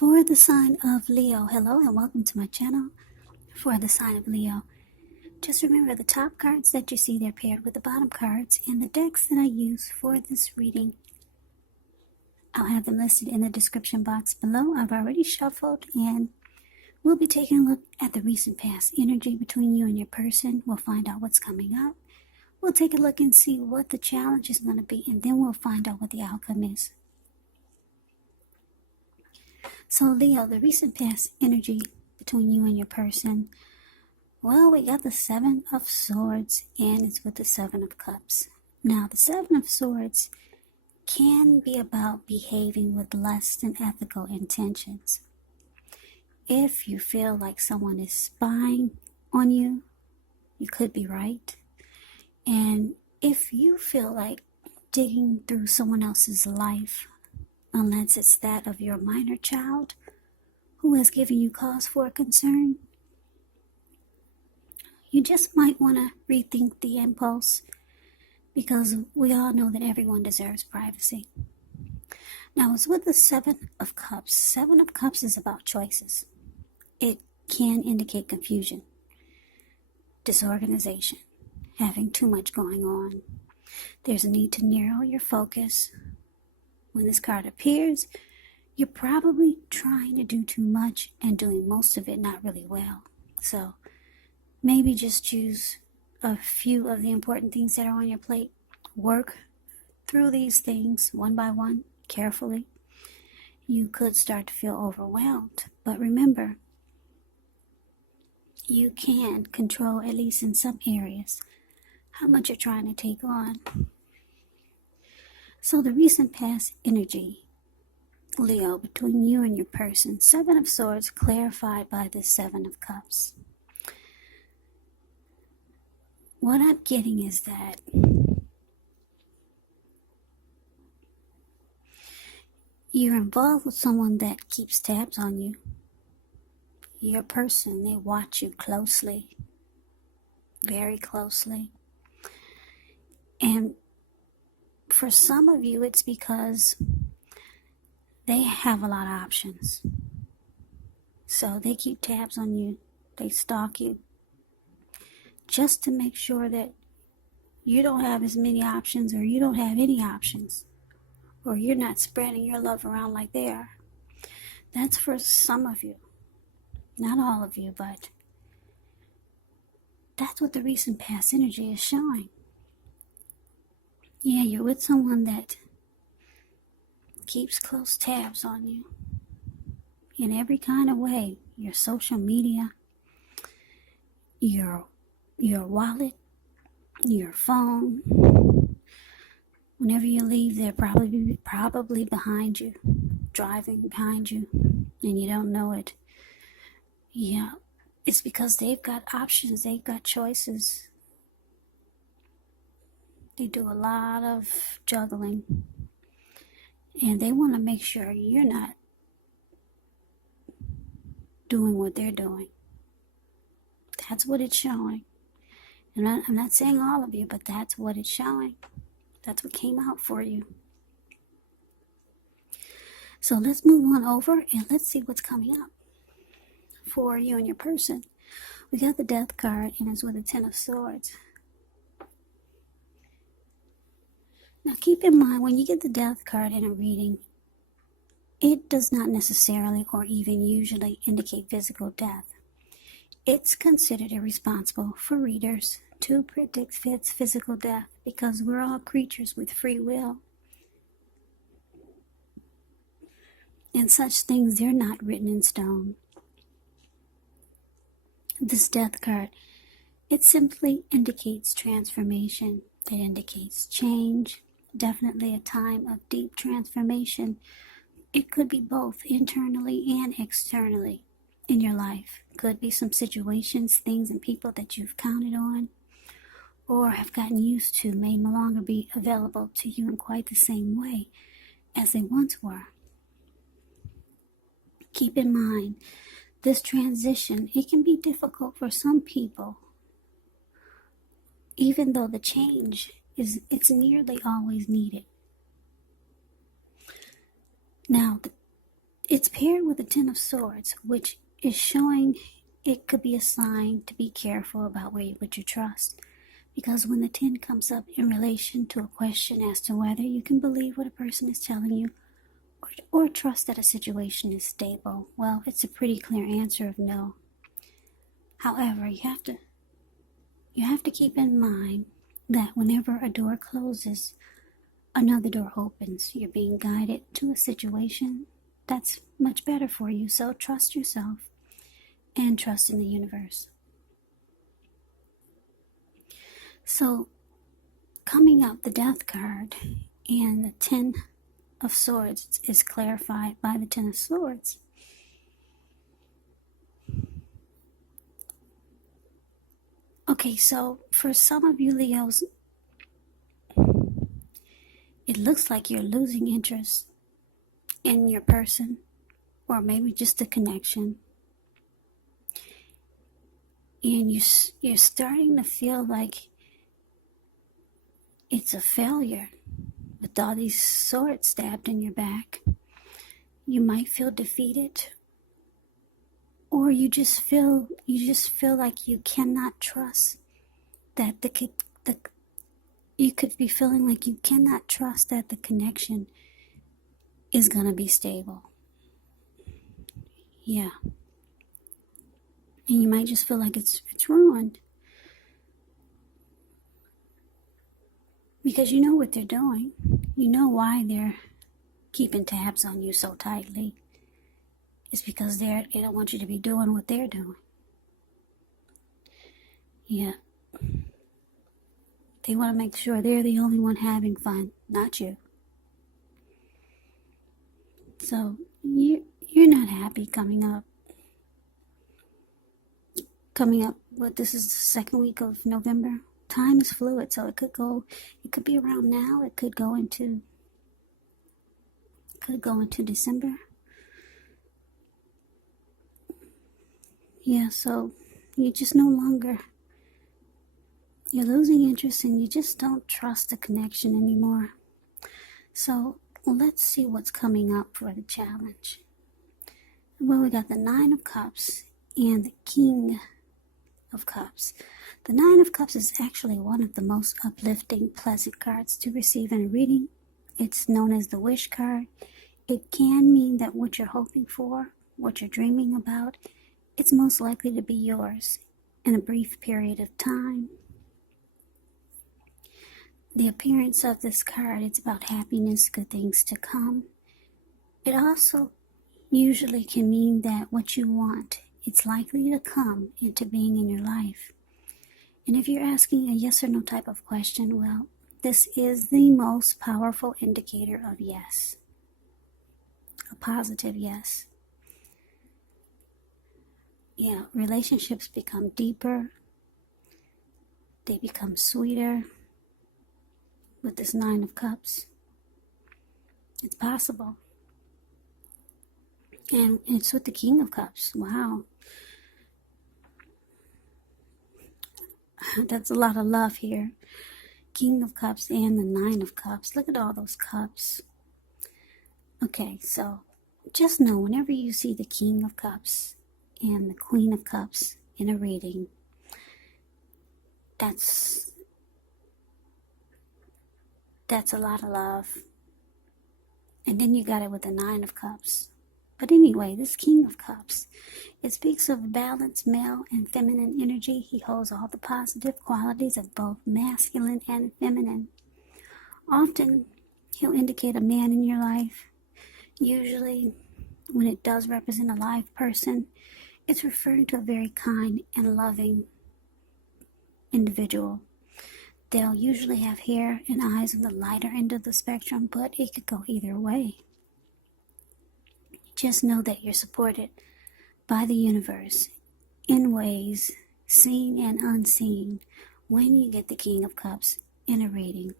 For the sign of Leo, hello and welcome to my channel. For the sign of Leo, just remember the top cards that you see, they're paired with the bottom cards, and the decks that I use for this reading, I'll have them listed in the description box below. I've already shuffled, and we'll be taking a look at the recent past energy between you and your person. We'll find out what's coming up. We'll take a look and see what the challenge is going to be, and then we'll find out what the outcome is. So Leo, the recent past energy between you and your person, well, we got the Seven of Swords, and it's with the Seven of Cups. Now, the Seven of Swords can be about behaving with less than ethical intentions. If you feel like someone is spying on you, you could be right. And if you feel like digging through someone else's life, unless it's that of your minor child who has given you cause for concern, you just might want to rethink the impulse, because we all know that everyone deserves privacy. Now, it's with the Seven of Cups. Seven of Cups is about choices. It can indicate confusion, disorganization, having too much going on. There's a need to narrow your focus. When this card appears, you're probably trying to do too much and doing most of it not really well. So maybe just choose a few of the important things that are on your plate. Work through these things one by one, carefully. You could start to feel overwhelmed, but remember, you can control, at least in some areas, how much you're trying to take on. So the recent past energy, Leo, between you and your person, Seven of Swords clarified by the Seven of Cups. What I'm getting is that you're involved with someone that keeps tabs on you. Your person, they watch you closely, very closely. And for some of you, it's because they have a lot of options. So they keep tabs on you. They stalk you just to make sure that you don't have as many options, or you don't have any options, or you're not spreading your love around like they are. That's for some of you. Not all of you, but that's what the recent past energy is showing. Yeah, you're with someone that keeps close tabs on you in every kind of way. Your social media, your wallet, your phone. Whenever you leave, they're probably behind you, driving behind you, and you don't know it. Yeah, it's because they've got options, they've got choices. They do a lot of juggling, and they want to make sure you're not doing what they're doing. That's what it's showing. And I'm not saying all of you, but that's what it's showing. That's what came out for you. So let's move on over and let's see what's coming up for you and your person. We got the Death card, and it's with the Ten of Swords. Now keep in mind, when you get the Death card in a reading, it does not necessarily or even usually indicate physical death. It's considered irresponsible for readers to predict physical death, because we're all creatures with free will. And such things, they're not written in stone. This Death card, it simply indicates transformation. It indicates change. Definitely a time of deep transformation. It could be both internally and externally in your life. Could be some situations, things, and people that you've counted on or have gotten used to may no longer be available to you in quite the same way as they once were. Keep in mind, this transition, it can be difficult for some people, even though the change it's nearly always needed. Now, it's paired with the Ten of Swords, which is showing it could be a sign to be careful about where you put your trust. Because when the 10 comes up in relation to a question as to whether you can believe what a person is telling you or trust that a situation is stable, well, it's a pretty clear answer of no. However, you have to keep in mind that whenever a door closes, another door opens. You're being guided to a situation that's much better for you. So trust yourself and trust in the universe. So coming up, the Death card and the 10 of Swords is clarified by the 10 of Swords. Okay, so for some of you Leos, it looks like you're losing interest in your person, or maybe just a connection. And you're starting to feel like it's a failure with all these swords stabbed in your back. You might feel defeated, or you just feel like you cannot trust that you could be feeling like you cannot trust that the connection is gonna be stable. Yeah. And you might just feel like it's ruined. Because you know what they're doing. You know why they're keeping tabs on you so tightly. It's because they don't want you to be doing what they're doing. Yeah. They want to make sure they're the only one having fun, not you. So you're not happy coming up. This is the second week of November. Time is fluid, so it could be around now, it could go into December. Yeah, so you just no longer, you're losing interest and you just don't trust the connection anymore. So let's see what's coming up for the challenge. Well, we got the 9 of Cups and the King of Cups. The 9 of Cups is actually one of the most uplifting, pleasant cards to receive in a reading. It's known as the Wish card. It can mean that what you're hoping for, what you're dreaming about, it's most likely to be yours in a brief period of time. The appearance of this card, it's about happiness, good things to come. It also usually can mean that what you want, it's likely to come into being in your life. And if you're asking a yes or no type of question, well, this is the most powerful indicator of yes. A positive yes. Yeah, relationships become deeper. They become sweeter with this 9 of Cups. It's possible. And it's with the King of Cups. Wow. That's a lot of love here. King of Cups and the 9 of Cups. Look at all those cups. Okay, so just know whenever you see the King of Cups and the Queen of Cups in a reading, that's a lot of love. And then you got it with the 9 of Cups. But anyway, this King of Cups, it speaks of balanced male and feminine energy. He holds all the positive qualities of both masculine and feminine. Often, he'll indicate a man in your life. Usually, when it does represent a live person, it's referring to a very kind and loving individual. They'll usually have hair and eyes on the lighter end of the spectrum, but it could go either way. Just know that you're supported by the universe in ways seen and unseen when you get the King of Cups in a reading.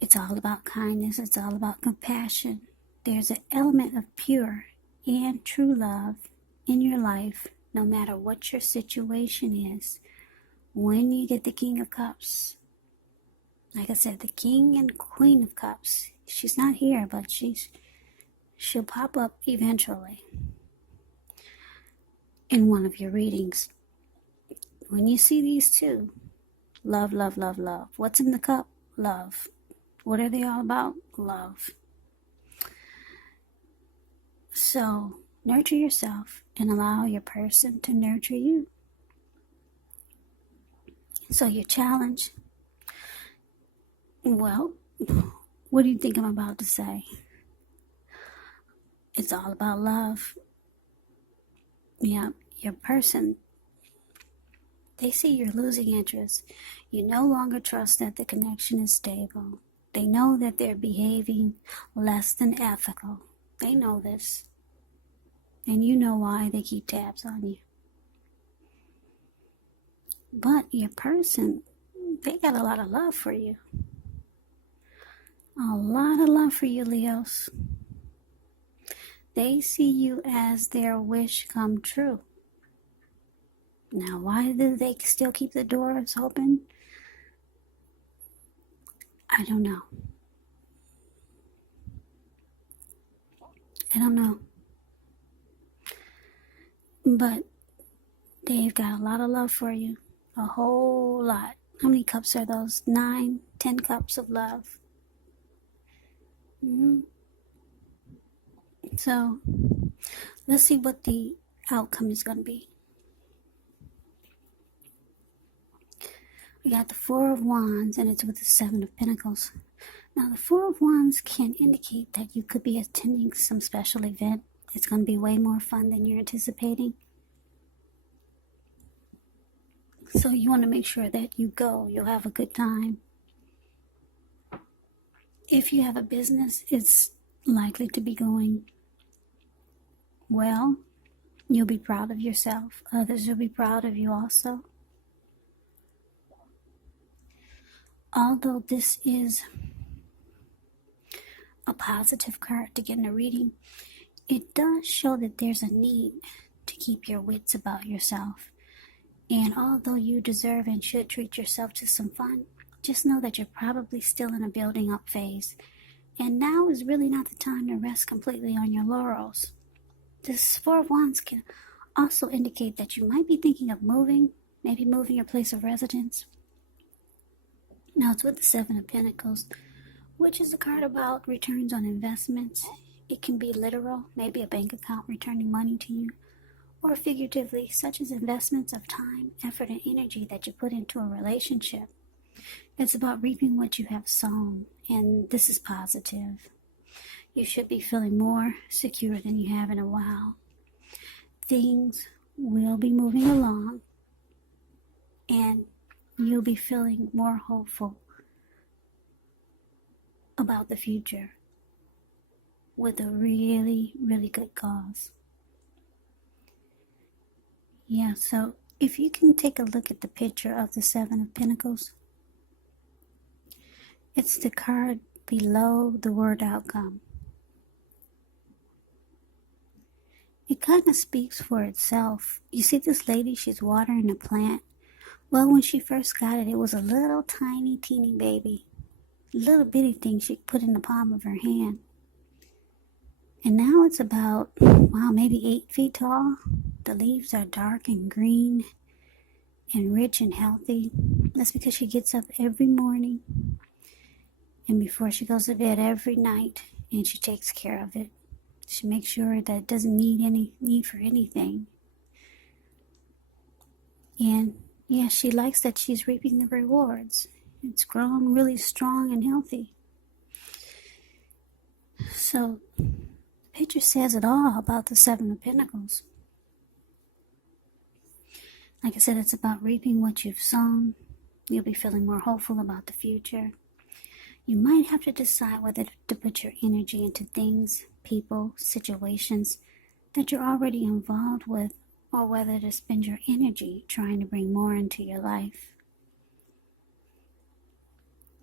It's all about kindness. It's all about compassion. There's an element of pure and true love in your life, no matter what your situation is. When you get the King of Cups, like I said, the King and Queen of Cups, she's not here, but she's she'll pop up eventually in one of your readings. When you see these two, love, love, love, love. What's in the cup? Love. What are they all about? Love. So, nurture yourself and allow your person to nurture you. So, your challenge, well, what do you think I'm about to say? It's all about love. Yeah, your person, they see you're losing interest. You no longer trust that the connection is stable. They know that they're behaving less than ethical. They know this. And you know why they keep tabs on you. But your person, they got a lot of love for you. A lot of love for you, Leos. They see you as their wish come true. Now, why do they still keep the doors open? I don't know. I don't know. But they've got a lot of love for you. A whole lot. How many cups are those? 9, 10 cups of love. So, let's see what the outcome is going to be. We got the Four of Wands, and it's with the Seven of Pentacles. Now, the Four of Wands can indicate that you could be attending some special event. It's going to be way more fun than you're anticipating. So you want to make sure that you go. You'll have a good time. If you have a business, it's likely to be going well. You'll be proud of yourself. Others will be proud of you also. Although this is a positive card to get in a reading, it does show that there's a need to keep your wits about yourself. And although you deserve and should treat yourself to some fun, just know that you're probably still in a building up phase. And now is really not the time to rest completely on your laurels. This Four of Wands can also indicate that you might be thinking of moving, maybe moving your place of residence. Now it's with the Seven of Pentacles, which is a card about returns on investments. It can be literal, maybe a bank account returning money to you, or figuratively, such as investments of time, effort, and energy that you put into a relationship. It's about reaping what you have sown, and this is positive. You should be feeling more secure than you have in a while. Things will be moving along, and you'll be feeling more hopeful about the future with a really, really good cause. Yeah, so if you can take a look at the picture of the Seven of Pentacles, it's the card below the word outcome. It kind of speaks for itself. You see this lady, she's watering a plant. Well, when she first got it, it was a little tiny, teeny baby. Little bitty thing she put in the palm of her hand. And now it's about, maybe 8 feet tall. The leaves are dark and green and rich and healthy. That's because she gets up every morning and before she goes to bed every night, and she takes care of it. She makes sure that it doesn't need any need for anything. And yeah, she likes that she's reaping the rewards. It's grown really strong and healthy. So the picture says it all about the Seven of Pentacles. Like I said, it's about reaping what you've sown. You'll be feeling more hopeful about the future. You might have to decide whether to put your energy into things, people, situations that you're already involved with, or whether to spend your energy trying to bring more into your life.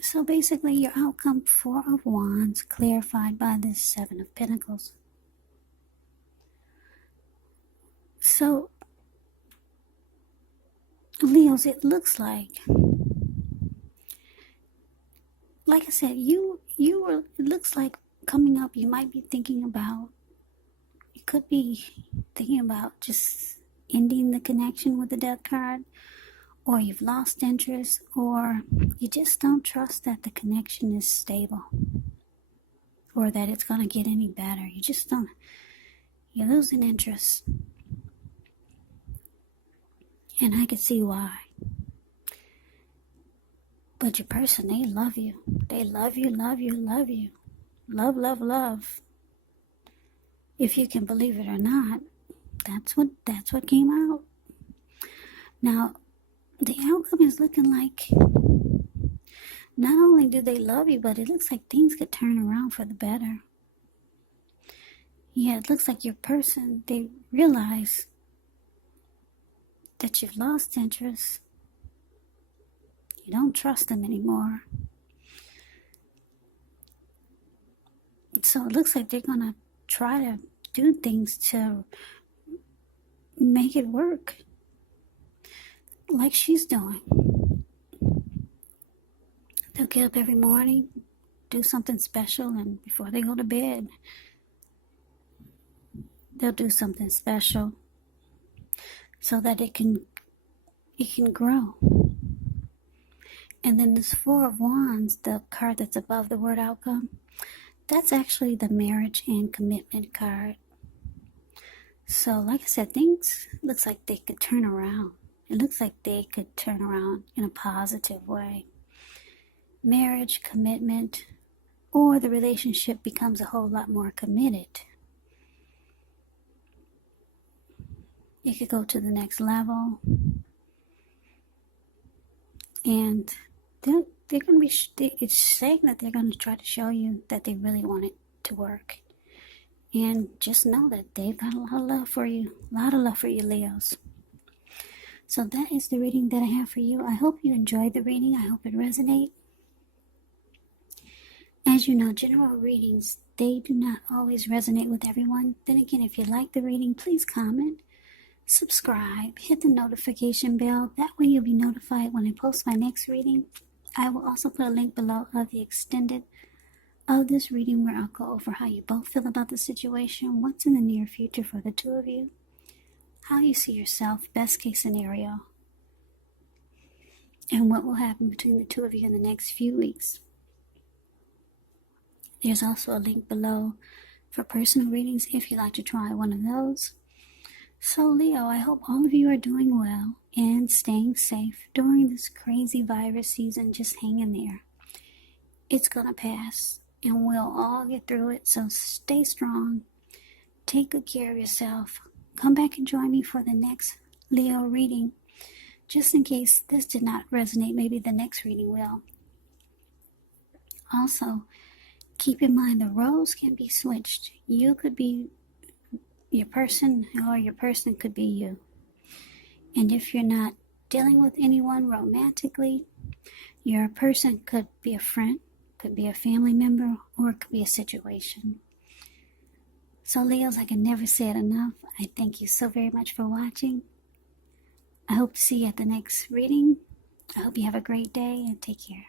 So basically, your outcome, Four of Wands, clarified by this Seven of Pentacles. So, Leos, it looks like I said, you were, it looks like coming up, you might be thinking about, you could be thinking about just ending the connection with the death card, or you've lost interest, or you just don't trust that the connection is stable or that it's going to get any better. You just don't, you're losing interest. And I could see why. But your person, they love you. They love you, love you, love you. Love, love, love. If you can believe it or not, that's what came out. Now, the outcome is looking like not only do they love you, but it looks like things could turn around for the better. Yeah, it looks like your person, they realize that you've lost interest. You don't trust them anymore. So it looks like they're going to try to do things to make it work, like she's doing. They'll get up every morning, do something special, and before they go to bed, they'll do something special so that it can grow. And then this Four of Wands, the card that's above the word outcome, that's actually the marriage and commitment card. So like I said, things looks like they could turn around. It looks like they could turn around in a positive way. Marriage, commitment, or the relationship becomes a whole lot more committed. It could go to the next level. And they're going to be, it's saying that they're going to try to show you that they really want it to work. And just know that they've got a lot of love for you. A lot of love for you, Leos. So that is the reading that I have for you. I hope you enjoyed the reading. I hope it resonates. As you know, general readings, they do not always resonate with everyone. Then again, if you like the reading, please comment, subscribe, hit the notification bell. That way you'll be notified when I post my next reading. I will also put a link below of the extended of this reading where I'll go over how you both feel about the situation, what's in the near future for the two of you, how you see yourself, best case scenario, and what will happen between the two of you in the next few weeks. There's also a link below for personal readings if you'd like to try one of those. So Leo, I hope all of you are doing well and staying safe during this crazy virus season. Just hang in there. It's gonna pass and we'll all get through it. So stay strong. Take good care of yourself. Come back and join me for the next Leo reading. Just in case this did not resonate, maybe the next reading will. Also, keep in mind the roles can be switched. You could be your person or your person could be you. And if you're not dealing with anyone romantically, your person could be a friend, could be a family member, or it could be a situation. So Leos, I can never say it enough. I thank you so very much for watching. I hope to see you at the next reading. I hope you have a great day and take care.